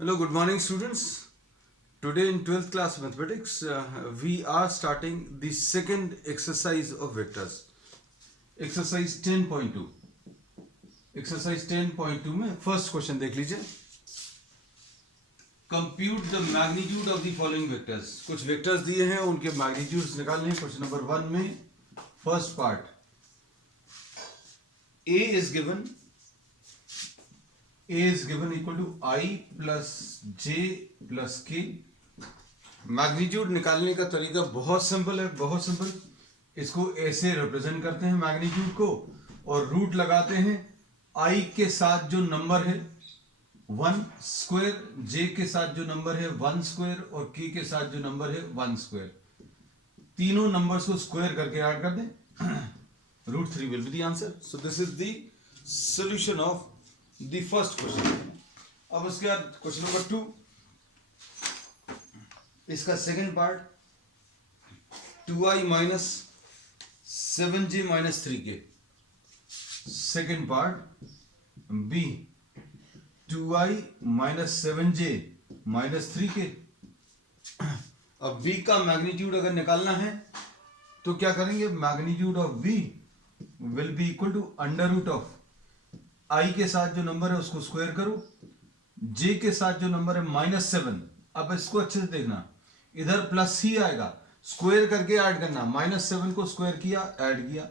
Hello, good morning, students. Today in 12th class mathematics, we are starting the second exercise of vectors. Exercise 10.2. Exercise 10.2 में first question देख लीजिए. Compute the magnitude of the following vectors. कुछ vectors दिए हैं, उनके magnitudes निकालने हैं. Question number 1 में first part. A is given equal to I plus j plus k. Magnitude निकालने का तरीका बहुत सिंपल है, बहुत सिंपल. इसको ऐसे रिप्रेजेंट करते हैं मैग्नीट्यूड को और रूट लगाते हैं I के साथ जो नंबर है 1 स्क्वायर, j के साथ जो नंबर है 1 स्क्वायर और k के साथ जो नंबर है 1 स्क्वायर. तीनों नंबर्स को स्क्वायर करके ऐड कर दें. Root 3 will be the answer. So this is the solution of the first question. अब उसके बाद क्वेश्चन नंबर 2, इसका second part 2i minus 7j minus 3k. Second part b 2i minus 7j minus 3k. अब b का magnitude अगर निकालना है तो क्या करेंगे? Magnitude of b will be equal to under root of i के साथ जो नंबर है उसको स्क्वायर करो, j के साथ जो नंबर है माइनस 7. अब इसको अच्छे से देखना, इधर प्लस ही आएगा, स्क्वायर करके ऐड करना. माइनस 7 को स्क्वायर किया, ऐड किया,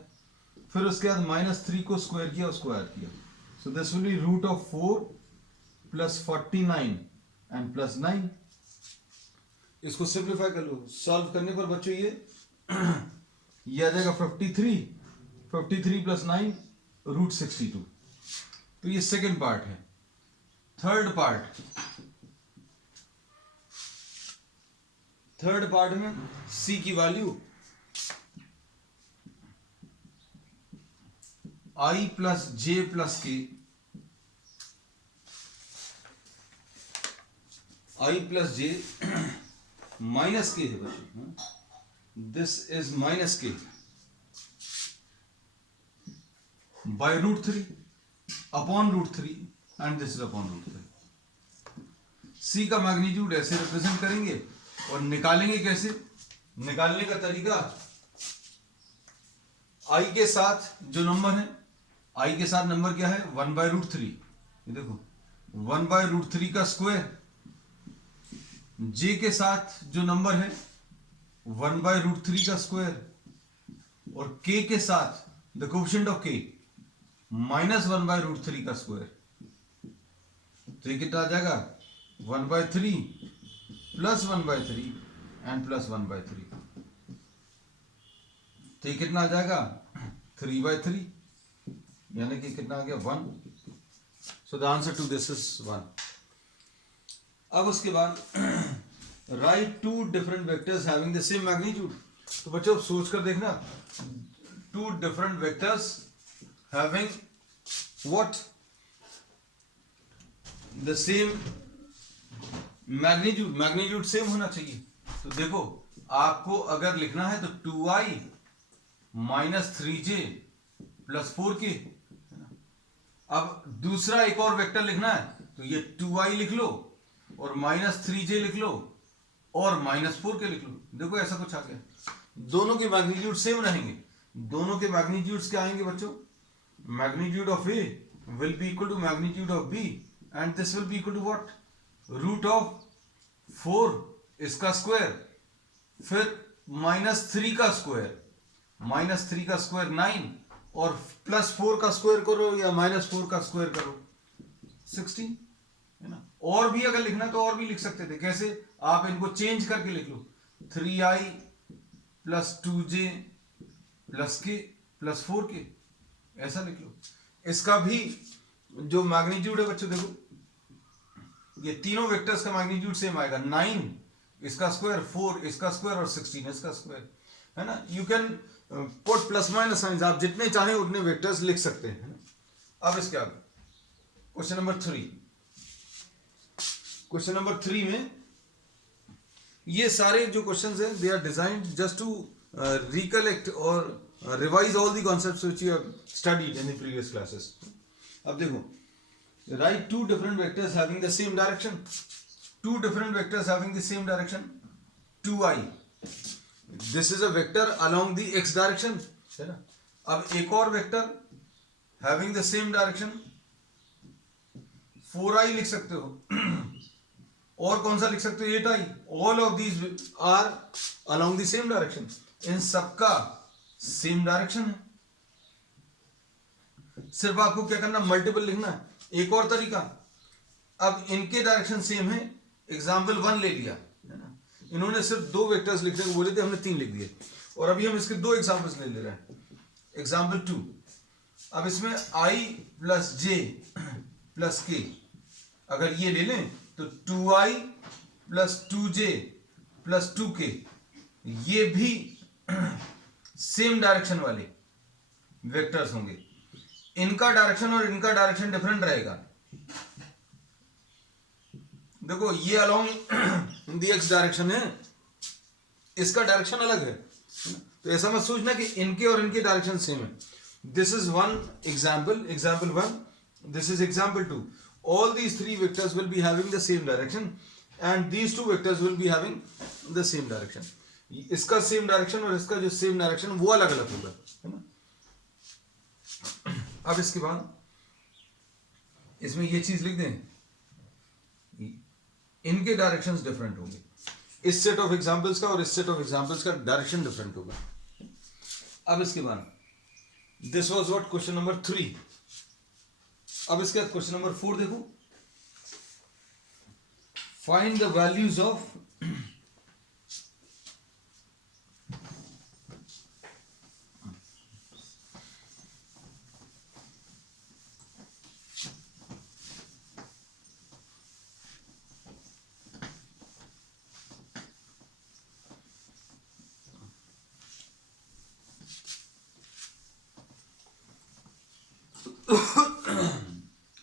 फिर उसके बाद माइनस 3 को स्क्वायर किया, उसको ऐड किया. So this will be root of 4 plus 49 and plus 9. इसको सिंप्लीफाई कर लो. सॉल्व करने पर बच्चों ये आ जाएगा 53 प्लस 9 रूट 62. तो ये सेकेंड पार्ट है. थर्ड पार्ट में c की value i plus j plus k, i plus j minus k है बच्चों. This is minus k by root 3 upon root 3 and this is upon root 3. c का magnitude ऐसे represent करेंगे और निकालेंगे कैसे? निकालने का तरीका, i के साथ जो नंबर है, i के साथ नंबर क्या है? 1 बाय रूट 3. ये देखो 1 बाय रूट 3 का स्क्वायर. j के साथ जो नंबर है 1 बाय रूट 3 का स्क्वायर और k के साथ the coefficient of k minus 1 by root 3 का स्क्वायर. तो ये कितना आ जाएगा? 1 by 3 plus 1 by 3 and plus 1 by 3. तो ये कितना आ जाएगा? 3 बाय 3, यानी कि कितना आ गया? 1. So the answer to this is 1. अब उसके बाद write two different vectors having the same magnitude. तो बच्चों सोच कर देखना, two different vectors having what? The same magnitude same होना चाहिए. तो देखो, आपको अगर लिखना है तो 2i minus 3j plus 4k. अब दूसरा एक और वेक्टर लिखना है तो ये 2i लिख लो और माइनस 3j लिख लो और माइनस 4k लिख लो. देखो ऐसा कुछ आ गया. दोनों के मैग्नीट्यूड सेम रहेंगे. दोनों के मैग्नीट्यूड्स क्या आएंगे बच्चों? Magnitude of a will be equal to magnitude of b and this will be equal to what? Root of 4 इसका स्क्वायर, फिर माइनस 3 का स्क्वायर, माइनस 3 का स्क्वायर 9 और प्लस 4 का स्क्वायर करो या माइनस 4 का स्क्वायर करो 16, है ना. और भी अगर लिखना तो और भी लिख सकते थे. कैसे? आप इनको चेंज करके लिख लो. 3i plus 2j plus k plus 4k, ऐसा लिख लो. इसका भी जो मैग्नीट्यूड है बच्चों, देखो ये तीनों वेक्टर्स का मैग्नीट्यूड सेम आएगा. 9 इसका स्क्वायर, 4 इसका स्क्वायर और 16 इसका स्क्वायर, है ना. You can put plus minus science, आप जितने चाहें उतने वेक्टर्स लिख सकते हैं. अब इसके आगे क्वेश्चन नंबर 3. क्वेश्चन नंबर 3 में ये सारे जो क्वेश्चंस हैं they are designed just to recollect और revise all the concepts which you have studied in the previous classes. अब देखो, write two different vectors having the same direction. Two different vectors having the same direction. 2i. This is a vector along the x direction, है ना. अब एक और vector having the same direction 4i लिख सकते हो. और कौन सा लिख सकते हो? 8i. All of these are along the same direction. इन सबका सेम डायरेक्शन है. सिर्फ आपको क्या करना, मल्टीपल लिखना है. एक और तरीका, अब इनके डायरेक्शन सेम है. एग्जाम्पल 1 ले लिया, है ना. इन्होंने सिर्फ 2 वेक्टर्स लिखने को बोले थे, हमने 3 लिख दिए. और अभी हम इसके 2 एग्जाम्पल्स ले रहे हैं. एग्जाम्पल 2. अब इसमें i plus j plus k अगर ये ले लें तो 2i plus 2j plus 2k ये भी सेम डायरेक्शन वाले वेक्टर्स होंगे. इनका डायरेक्शन और इनका डायरेक्शन डिफरेंट रहेगा. देखो ये अलोंग द एक्स डायरेक्शन है, इसका डायरेक्शन अलग है. तो ऐसा मत सोचना कि इनके और इनके डायरेक्शन सेम है. This is one example, example 1. This is example 2. All these 3 vectors will be having the same direction and these 2 vectors will be having the same direction. इसका सेम डायरेक्शन और इसका जो सेम डायरेक्शन वो अलग अलग होगा, है ना. अब इसके बाद इसमें ये चीज लिख दें, इनके डायरेक्शंस डिफरेंट होंगे. इस सेट ऑफ एग्जांपल्स का और इस सेट ऑफ एग्जांपल्स का डायरेक्शन डिफरेंट होगा. अब इसके बाद this was what question number 3. अब इसके बाद क्वेश्चन नंबर 4 देखो. Find the values of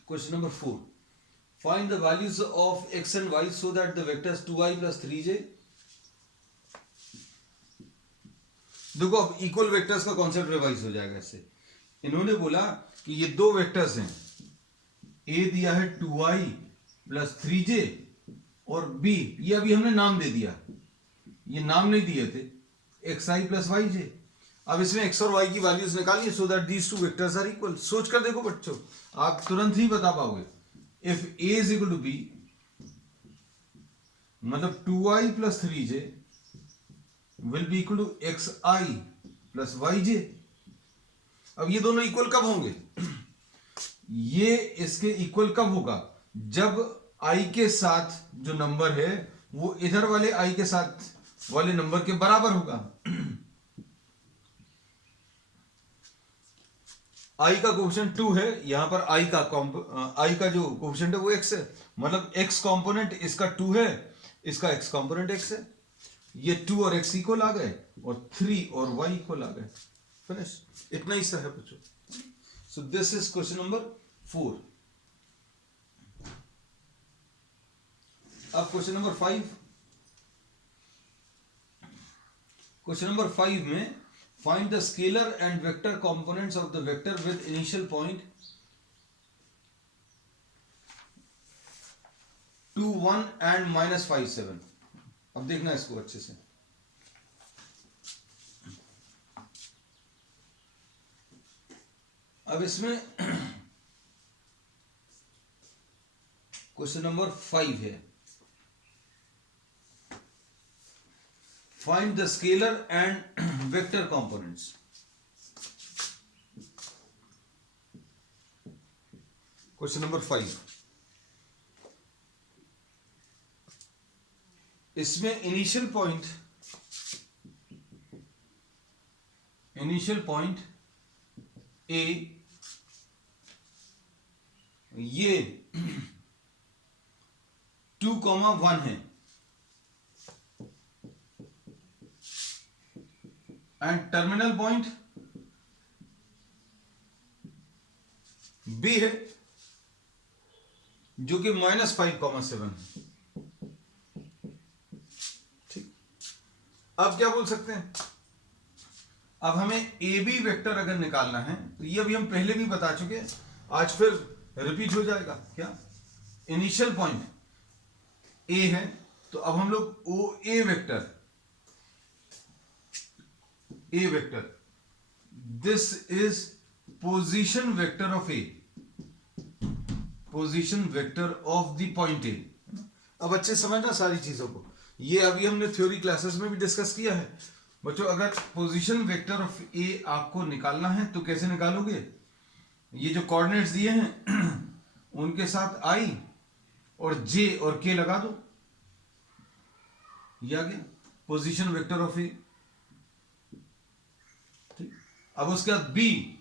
Question number 4. Find the values of x and y so that the vectors 2i plus 3j. देखो अब इक्वल वेक्टर्स का कॉन्सेप्ट रिवाइज हो जाएगा इससे. इन्होंने बोला कि ये 2 वेक्टर्स हैं. a दिया है 2i प्लस 3j और b ये अभी हमने नाम दे दिया, ये नाम नहीं दिए थे, xi प्लस yj. अब इसमें x और y की वैल्यूज निकालिए so that these 2 vectors are equal. सोच कर देखो बच्चों, आप तुरंत ही बता पाओगे. If a is equal to b मतलब 2i plus 3j will be equal to xi plus yj. अब ये दोनों इक्वल कब होंगे? ये इसके इक्वल कब होगा? जब i के साथ जो नंबर है वो इधर वाले i के साथ वाले नंबर के बराबर होगा. i का कोफिशिएंट 2 है, यहां पर i का जो कोफिशिएंट है वो x है. मतलब x कंपोनेंट इसका 2 है, इसका x कंपोनेंट x है. ये 2 और x इक्वल आ गए और 3 और y इक्वल आ गए. फिनिश. इतना ही सा है बच्चों. सो दिस इज क्वेश्चन नंबर 4. अब क्वेश्चन नंबर 5. क्वेश्चन नंबर 5 में find the scalar and vector components of the vector with initial point 2 1 and minus 5 7. अब देखना इसको अच्छे से. अब इसमें क्वेश्चन नंबर 5 है. Find the scalar and vector components. Question number 5. इसमें इनिशियल पॉइंट A ये 2,1 है एंड टर्मिनल पॉइंट B है जो कि -5,7 है. ठीक. अब क्या बोल सकते हैं? अब हमें AB वेक्टर अगर निकालना है तो ये अभी हम पहले भी बता चुके हैं. आज फिर रिपीट हो जाएगा। क्या इनिशियल पॉइंट ए है, तो अब हम लोग O A vector this is position vector of A, position vector of the point A. अब अच्छे समझना सारी चीजों को, ये अभी हमने थ्योरी क्लासेस में भी डिस्कस किया है बच्चों। अगर पोजीशन वेक्टर ऑफ ए आपको निकालना है तो कैसे निकालोगे, ये जो कोऑर्डिनेट्स दिए हैं उनके साथ आई और जे और के लगा दो, ये आ गया पोजीशन वेक्टर ऑफ ए। ठीक, अब उसके बाद बी,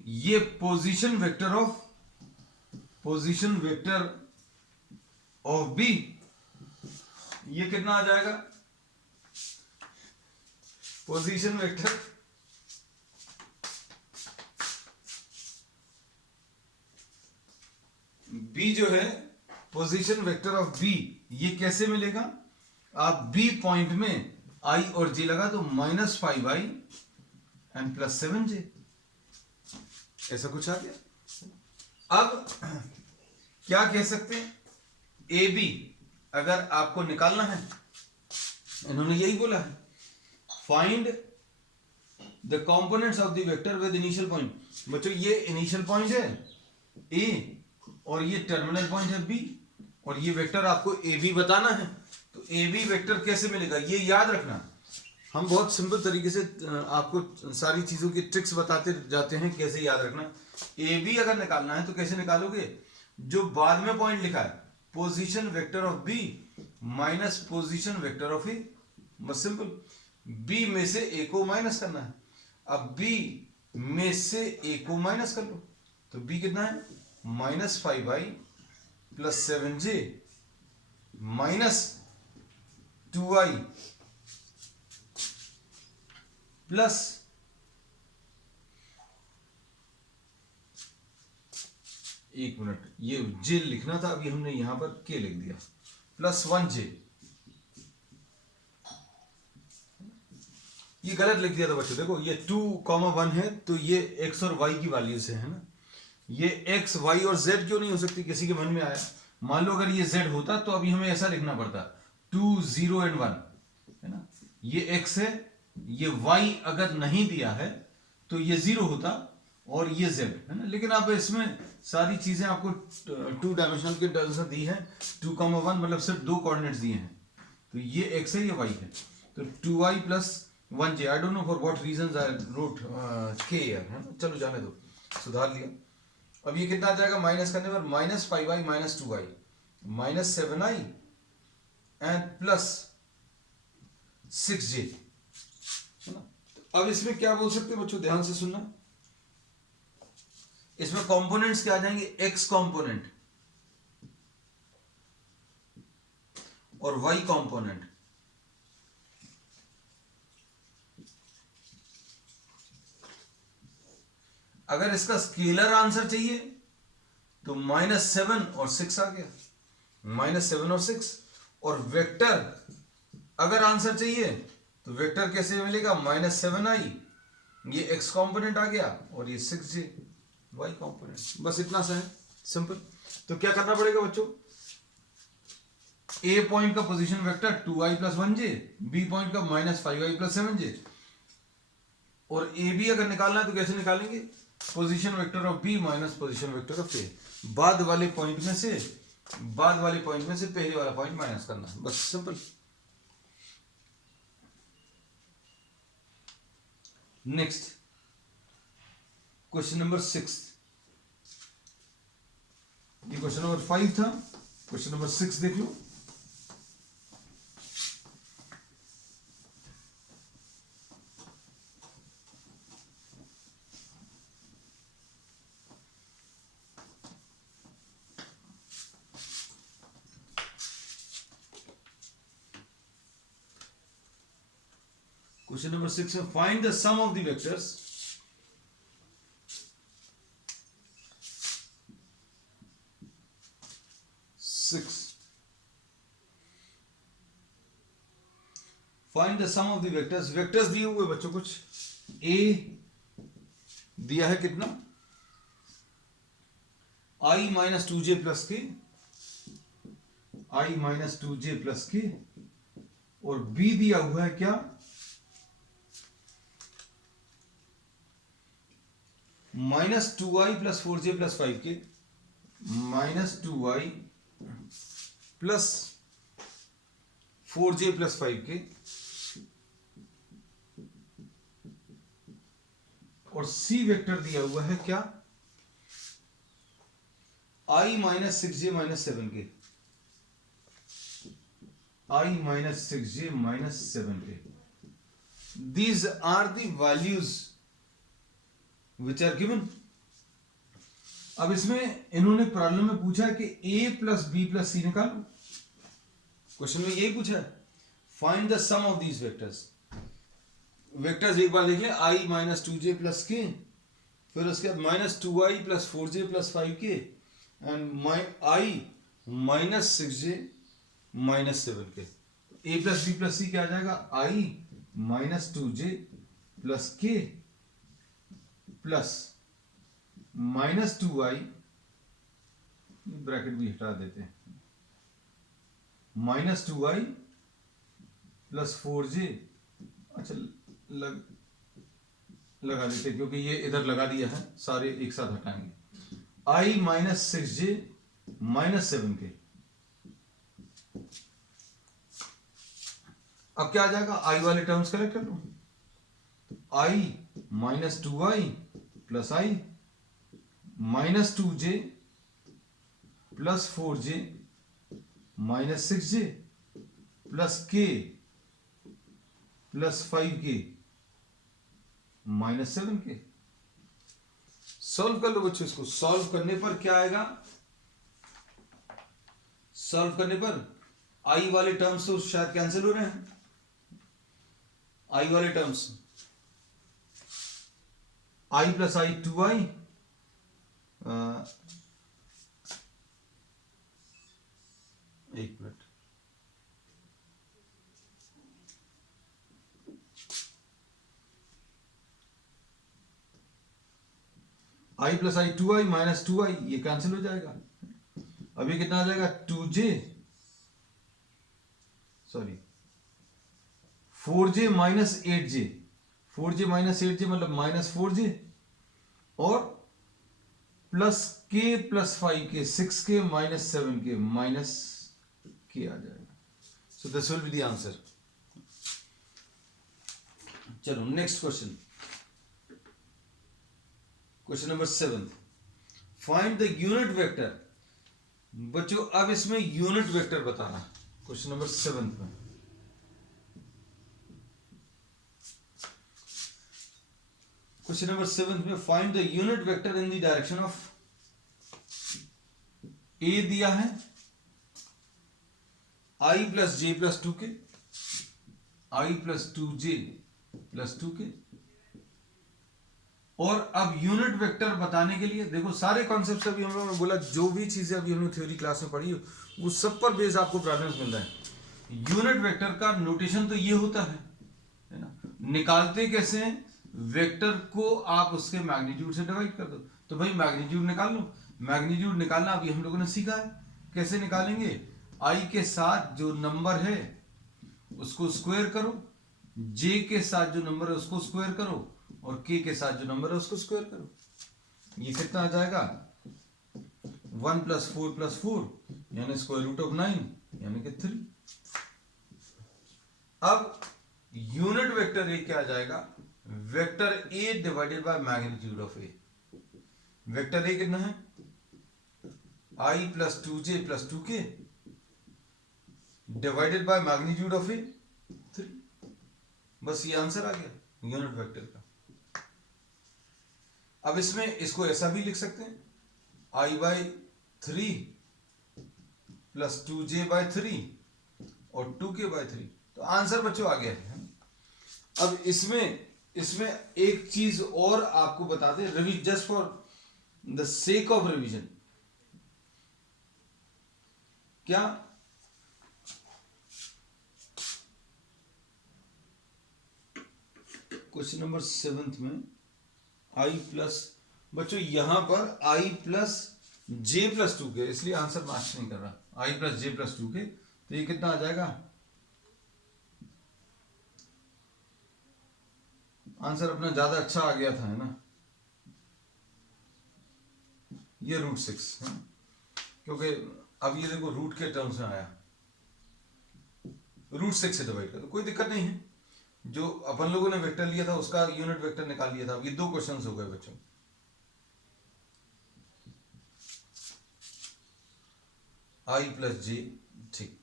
ये पोजीशन वेक्टर ऑफ बी, ये कितना आ जाएगा, पोजीशन वेक्टर बी जो है, पोजीशन वेक्टर ऑफ बी, ये कैसे मिलेगा, आप बी पॉइंट में आई और जे लगा दो, -5i एंड +7j, ऐसा कुछ आ गया। अब क्या कह सकते हैं, ए बी अगर आपको निकालना है, इन्होंने यही बोला है, find the components of the vector with initial point. बच्चों ये इनिशियल पॉइंट है ए और ये टर्मिनल पॉइंट है बी, और ये वेक्टर आपको ए बी बताना है। तो ए बी वेक्टर कैसे मिलेगा, ये याद रखना, हम बहुत सिंपल तरीके से आपको सारी चीजों की ट्रिक्स बताते जाते हैं कैसे याद रखना। ए बी अगर निकालना है तो कैसे निकालोगे, जो बाद में पॉइंट लिखा है, position vector of B minus position vector of A, बस सिंपल। बी में से ए को माइनस करना है, अब बी में से ए को माइनस कर लो, तो बी कितना है, -5i + 7j -2i प्लस एक मिनट, ये जे लिखना था, अभी हमने यहां पर के लिख दिया, +1j, ये गलत लिख दिया था बच्चों। देखो ये 2,1 है, तो ये x और y की वैल्यूज है ना, ये x y और z क्यों नहीं हो सकती, किसी के मन में आया। मान लो अगर ये z होता तो अभी हमें ऐसा लिखना पड़ता 2 0 एंड 1 है ना, ये x है, ये y अगर नहीं दिया है तो ये 0 होता और ये z है ना। लेकिन अब इसमें सारी चीजें आपको 2 डायमेंशनल के टर्म्स में दी है, 2,1 मतलब सिर्फ दो कोऑर्डिनेट्स दिए हैं, तो ये x है ये y है, तो 2i + 1j, I don't know for what reasons I wrote k है ना, चलो जाने दो, सुधार लिया। अब ये कितना आ जाएगा, माइनस करने पर -5i -2i -7i and +6j है ना। अब इसमें क्या बोल सकते हैं बच्चों, ध्यान से सुनना, इसमें कंपोनेंट्स क्या आ जाएंगे, x कंपोनेंट और y कंपोनेंट। अगर इसका स्केलर आंसर चाहिए तो -7 और 6 आ गया, -7 और 6, और वेक्टर अगर आंसर चाहिए तो वेक्टर कैसे मिलेगा, -7i, ये x कंपोनेंट आ गया और ये 6j y कंपोनेंट, बस इतना सा है, सिंपल। तो क्या करना पड़ेगा बच्चों, a पॉइंट का position vector 2i + 1j, b point का -5i + 7j, और ए बी अगर निकालना है तो कैसे निकालेंगे, position vector of B minus position vector of A, बाद वाले पॉइंट में से पहले वाला पॉइंट माइनस करना है, बस सिंपल। नेक्स्ट क्वेश्चन नंबर 6, ये क्वेश्चन नंबर 5 था, क्वेश्चन नंबर 6 देख लो। क्वेश्चन नंबर 6 में find the sum of the vectors find the sum of the vectors. Vectors दिए हुए बच्चों, कुछ ए दिया है कितना, i minus two j plus k, i minus two j plus k, और बी दिया हुआ है क्या, minus two i plus four j plus five k, minus two i plus four j plus five k, और c vector दिया हुआ है क्या, i minus six j minus seven के, i minus six j minus seven के. These are the values which are given. अब इसमें इन्होंने प्रॉब्लम में पूछा है कि a plus b plus c निकालो. क्वेश्चन में यही पूछा है, find the sum of these vectors. Vectors एक बार देख लें, i minus two j plus k, फिर उसके बाद minus two i plus four j plus five k, and i minus six j minus seven k. A plus b plus c क्या आ जाएगा, i minus two j plus k plus minus two i, bracket भी हटा देते हैं, minus two i plus four जे, अच्छा लगा देते हैं क्योंकि ये इधर लगा दिया है, सारे एक साथ हटाएंगे. आई minus six j minus seven के. अब क्या आ जाएगा, आई वाले टर्म्स कलेक्ट कर लो, आई minus two i plus I minus two j plus four j minus six J plus k plus five k minus seven के. सॉल्व कर लो बच्चों इसको. सॉल्व करने पर क्या आएगा, सॉल्व करने पर आई वाले टर्म्स तो शायद कैंसिल हो रहे हैं. आई वाले terms, i plus i two i, एक minute, i plus i two i minus two i, ये कैंसिल हो जाएगा. अभी कितना आ जाएगा, two j sorry four j minus eight j, four j minus eight j मतलब माइनस फोर जे, और plus k plus five k, six k minus seven k minus k आ जाएगा. So this will be the answer. चलो next question, question number 7. Find the unit vector. बच्चों अब इसमें unit vector बताना, question number 7 में. Question number 7 में find the unit vector in the direction of, a दिया है i plus j plus two k, i plus two j plus two k, और अब यूनिट वेक्टर बताने के लिए देखो सारे कॉन्सेप्ट अभी हम लोगों ने बोला, जो भी चीजें अभी हमने थ्योरी क्लास में पढ़ी वो सब पर बेस आपको प्रॉब्लम्स मिल रहा है. यूनिट वेक्टर का नोटेशन तो ये होता है ना. निकालते कैसे हैं, वेक्टर को आप उसके मैग्नीट्यूड से डिवाइड कर दो. तो भाई मैग्नीट्यूड निकाल लो. मैग्नीट्यूड निकालना अभी हम लोगों ने सीखा है. कैसे निकालेंगे, आई के साथ जो नंबर है उसको स्क्वायर करो, जे के साथ जो नंबर है उसको स्क्वायर करो, और के के साथ जो नंबर है उसको स्क्वायर करो. ये कितना आ जाएगा, 1 प्लस फोर यानी स्क्वायर रूट ऑफ 9 यानी कि 3. अब यूनिट वेक्टर ए क्या आ जाएगा, vector A divided by magnitude of A. Vector A कितना है, i plus two j plus two के डिवाइडेड बाय मैग्नीट्यूड ऑफ ए 3. बस ये आंसर आ गया यूनिट वेक्टर का. अब इसमें इसको ऐसा भी लिख सकते हैं, i by 3 plus two j by 3 और 2k बाई 3. तो आंसर बच्चों आ गया है. अब इसमें एक चीज और आपको बता दें, revise just for the sake of revision. क्या क्वेश्चन नंबर 7 में आई प्लस, बच्चों यहां पर आई प्लस j प्लस 2k, इसलिए आंसर मैच नहीं कर रहा। i plus j plus 2k, तो ये कितना आ जाएगा? आंसर अपना ज्यादा अच्छा आ गया था, है ना? ये √6 है, क्योंकि अब ये देखो रूट के टर्म्स में आया, √6 से डिवाइड कर दो, कोई दिक्कत नहीं है। जो अपन लोगों ने वेक्टर लिया था उसका यूनिट वेक्टर निकाल लिया था। अब ये 2 क्वेश्चंस हो गए बच्चों। I plus j, ठीक।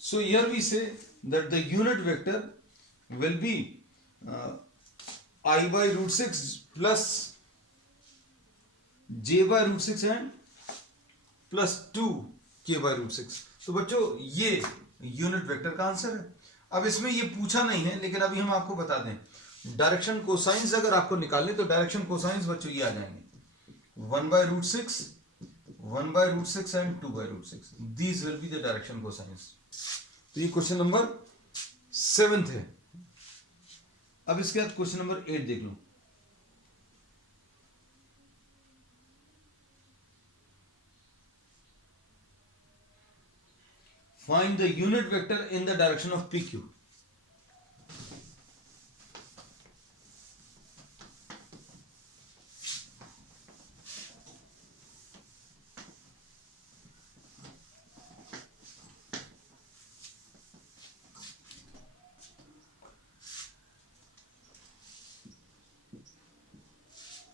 So here we say that the unit vector will be I by √6 plus j by √6 and plus 2k by √6। तो बच्चों ये यूनिट वेक्टर का आंसर है। अब इसमें ये पूछा नहीं है, लेकिन अभी हम आपको बता दें, डायरेक्शन कोसाइंस अगर आपको निकालने तो डायरेक्शन कोसाइंस बच्चों ये आ जाएंगे 1 by √6, 1 by √6 and 2 by √6। These will be the direction cosines। तो ये क्वेश्चन नंबर 7 है। अब इसके बाद क्वेश्चन नंबर 8 देख लो। Find the unit vector in the direction of PQ।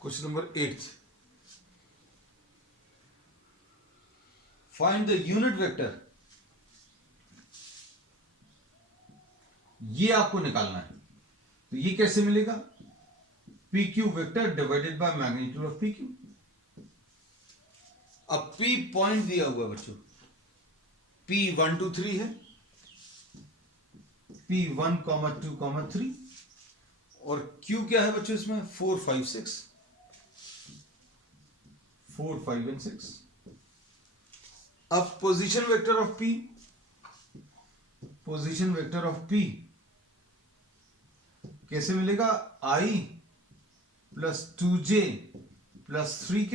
Question number 8, find the unit vector. ये आपको निकालना है, तो ये कैसे मिलेगा? PQ vector divided by magnitude of PQ। अब P पॉइंट दिया हुआ बच्चों, P 1 2 3 है, P 1, 2, 3, और Q क्या है बच्चों इसमें? 4 5 6, 4 5 and 6। अब position vector of P, position vector of P कैसे मिलेगा? I plus 2j plus 3k,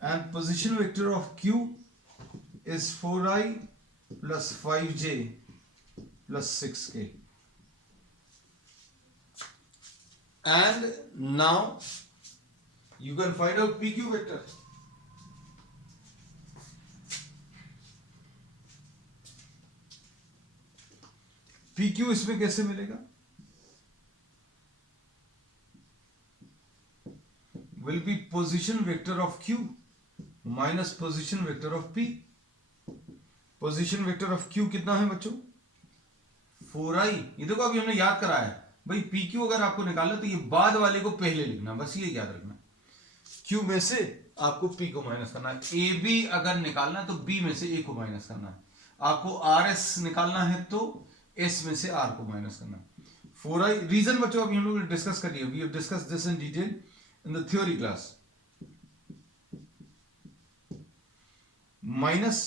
and position vector of Q is 4i plus 5j plus 6k। And now you can find out PQ vector। PQ इसमें कैसे मिलेगा? Will be position vector of Q minus position vector of P। Position vector of Q कितना है बच्चों? 4i। ये देखो अभी हमने याद कराया है भाई, PQ अगर आपको निकालना तो ये बाद वाले को पहले लिखना, बस ये याद रखना। Q में से आपको P को माइनस करना है। AB अगर निकालना है तो B में से A को माइनस करना है। आपको RS निकालना है तो S में से R को माइनस करना है। 4i रीजन बच्चों अभी हम लोग ने डिस्कस कर लिया, we have discuss this in detail in the theory class. Minus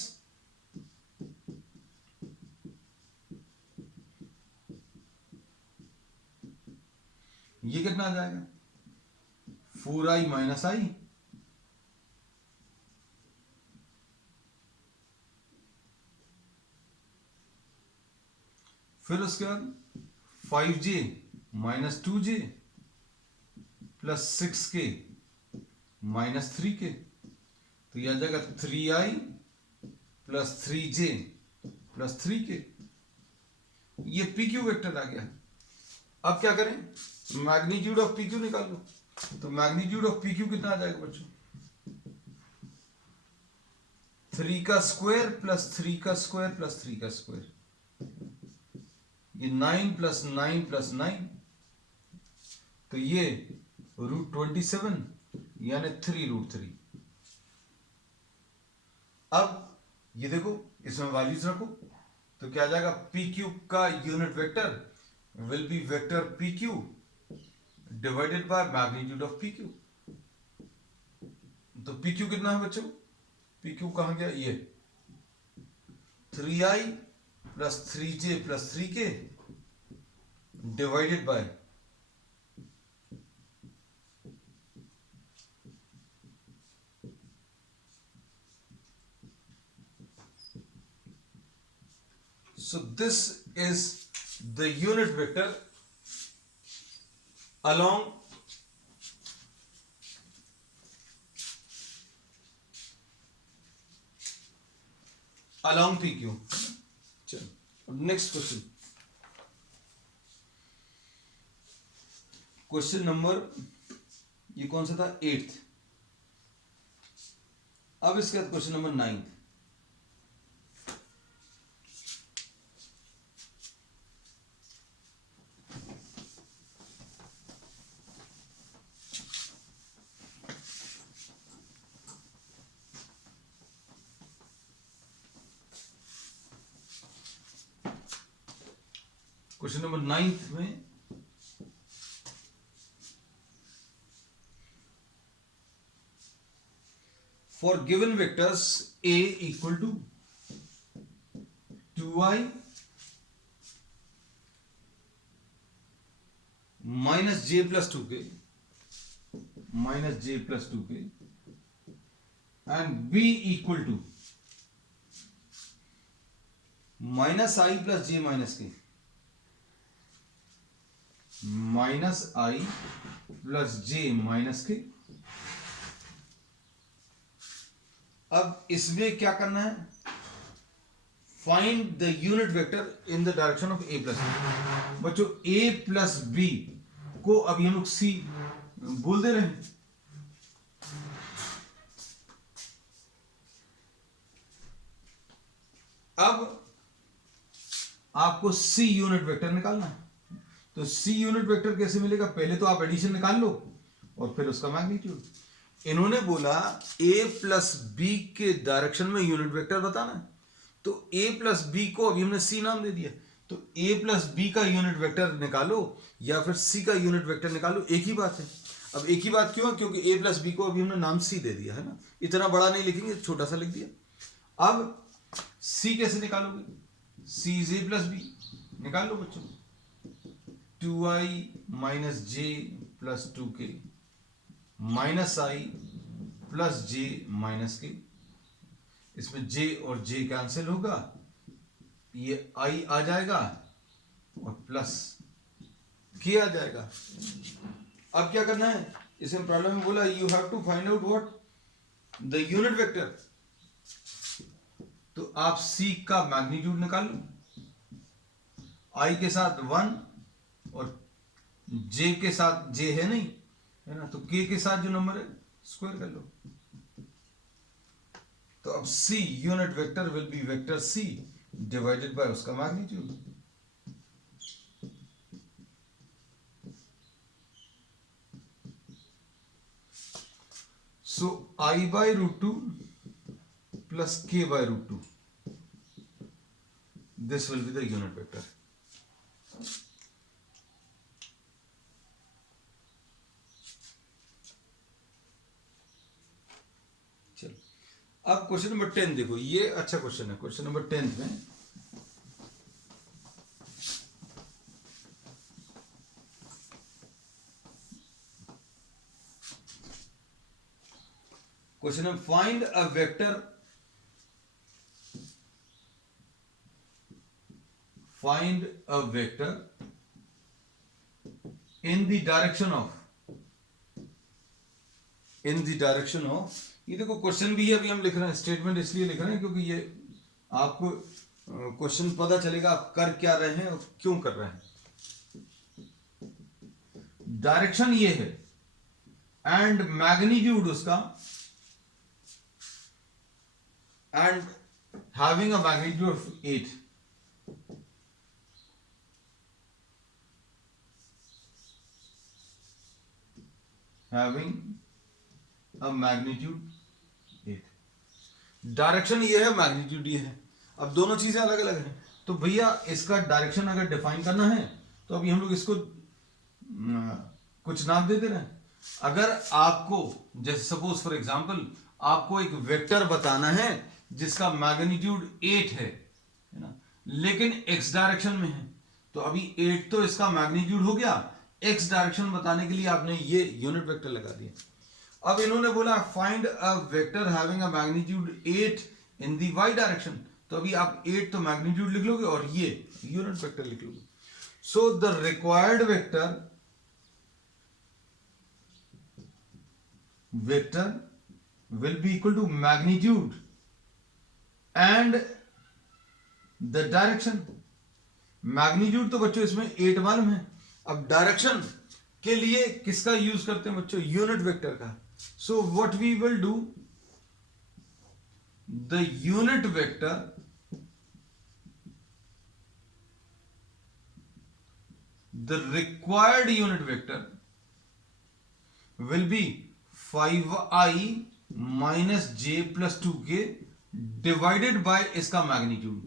ये कितना आ जाएगा? 4i माइनस i, फिर उसके बाद 5j minus 2j plus 6k minus 3k, तो यह आ जाएगा 3i plus 3j plus 3k। ये PQ वेक्टर आ गया। अब क्या करें? मैग्नीट्यूड ऑफ PQ निकाल लो। तो मैग्नीट्यूड ऑफ PQ कितना आ जाएगा बच्चों? 3 का स्क्वायर प्लस 3 का स्क्वायर प्लस 3 का स्क्वायर, ये 9 प्लस 9 प्लस 9, तो ये √27 यानी 3√3। अब ये देखो इसमें वैल्यूज रखो, तो क्या आ जाएगा? PQ का unit vector will be vector PQ divided by magnitude of PQ। तो PQ कितना है बच्चों? PQ कहां गया? ये 3i plus 3j plus 3k divided by So this is the unit vector along PQ. चलो नेक्स्ट क्वेश्चन, क्वेश्चन नंबर ये कौन सा था, 8th। अब इसके बाद question number 9th। Question number 9th में for given vectors a equal to 2i minus j plus 2k and b equal to minus I plus j minus k minus I plus j minus k। अब इसमें क्या करना है, find the unit vector in the direction of a plus b. बच्चों a plus b को अभी हम लोग c बोल दे रहे हैं। अब आपको c यूनिट वेक्टर निकालना है, तो c यूनिट वेक्टर कैसे मिलेगा, पहले तो आप एडिशन निकाल लो और फिर उसका मैग्नीट्यूड। इन्होंने बोला a प्लस बी के डायरेक्शन में यूनिट वेक्टर बताना है, तो a प्लस बी को अभी हमने c नाम दे दिया, तो a प्लस बी का यूनिट वेक्टर निकालो या फिर c का यूनिट वेक्टर निकालो, एक ही बात है। अब एक ही बात क्यों है, क्योंकि a प्लस बी को अभी हमने नाम c दे दिया है ना, इतना बड़ा नहीं लिखेंगे, छोटा सा लिख दिया। अब c कैसे निकालोगे, c is a plus B, निकाल लो बच्चों, 2i minus j plus 2k minus i plus j minus k. इसमें j और j कैंसिल होगा, ये i आ जाएगा और प्लस k आ जाएगा। अब क्या करना है, इसमें प्रॉब्लम में बोला you have to find out what the unit vector, तो आप c का मैग्नीट्यूड निकाल लो, i के साथ 1 और j के साथ j है नहीं है ना, तो k के साथ जो नंबर है स्क्वायर कर लो। तो अब c unit vector will be vector c divided by उसका magnitude. So i by root 2 plus k by root 2, this will be the unit vector. अब क्वेश्चन नंबर 10 देखो, ये अच्छा क्वेश्चन है। क्वेश्चन नंबर 10 में क्वेश्चन है find a vector in the direction of ये देखो क्वेश्चन भी है, अभी हम लिख रहे हैं, स्टेटमेंट इसलिए लिख रहे हैं क्योंकि ये आपको क्वेश्चन पता चलेगा आप कर क्या रहे हैं और क्यों कर रहे हैं। डायरेक्शन ये है एंड मैग्नीट्यूड उसका and having a magnitude of 8, having a magnitude 8, direction ये है, मैग्नीट्यूड ये है। अब दोनों चीजें अलग अलग हैं, तो भैया इसका डायरेक्शन अगर डिफाइन करना है तो अभी हम लोग इसको कुछ नाम दे दे रहे हैं। अगर आपको जैसे सपोज फॉर एग्जांपल आपको एक वेक्टर बताना है जिसका मैग्नीट्यूड 8 है ना, लेकिन x डायरेक्शन में है, तो अभी 8 तो इसका मैग्नीट्यूड हो गया, x डायरेक्शन बताने के लिए आपने ये यूनिट वेक्टर लगा दिया। अब इन्होंने बोला find a vector having a magnitude 8 in the y direction, तो अभी आप 8 तो मैग्नीट्यूड लिख लोगे और ये यूनिट वेक्टर लिख लोगे. So the required vector will be equal to magnitude and the direction. Magnitude तो बच्चों इसमें 8 मालूम है. अब डायरेक्शन के लिए किसका यूज करते हैं बच्चों? यूनिट वेक्टर का. So what we will do, the unit vector the required unit vector will be 5i minus j plus 2k divided by इसका मैग्नीट्यूड.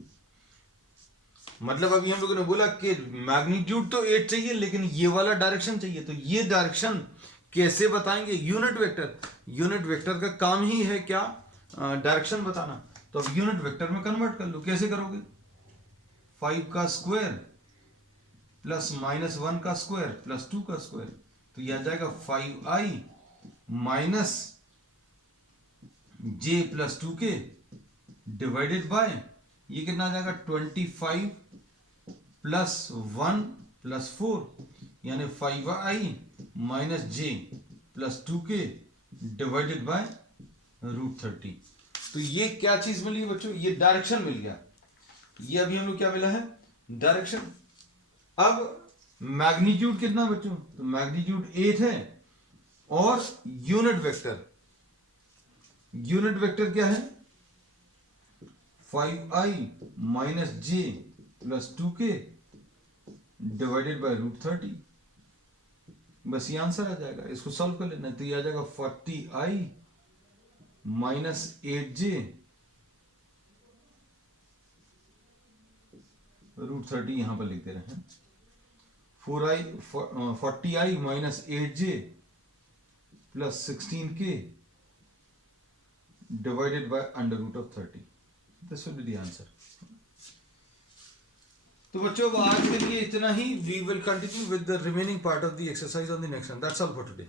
मतलब अभी हम लोगों ने बोला कि मैग्नीट्यूड तो 8 चाहिए लेकिन ये वाला डायरेक्शन चाहिए. तो ये डायरेक्शन कैसे बताएंगे? Unit vector. यूनिट वेक्टर का काम ही है क्या? डायरेक्शन बताना. तो अब यूनिट वेक्टर में कन्वर्ट कर लो. कैसे करोगे? 5 का स्क्वायर प्लस -1 का स्क्वायर प्लस 2 का स्क्वायर. तो यह आ जाएगा 5i minus j plus 2k divided by ये कितना आ जाएगा? 25 प्लस 1 प्लस 4 यानी 5i minus j plus 2k divided by √30. तो ये क्या चीज मिली बच्चों? ये डायरेक्शन मिल गया. ये अभी हम लोग क्या मिला है? डायरेक्शन. अब मैग्नीट्यूड कितना बच्चों? तो मैग्नीट्यूड 8 है और यूनिट वेक्टर क्या है? 5i minus j plus 2k divided by √30. बस ये आंसर आ जाएगा. इसको सॉल्व कर लेना. तो ये आ जाएगा 40i माइनस 8j √30 यहां पर लिख दे रहे हैं. 40i minus 8j plus 16k divided by under root of 30. This will be the answer. तो बच्चों आज के लिए इतना ही. We will continue with the remaining part of the exercise on the next one. That's all for today.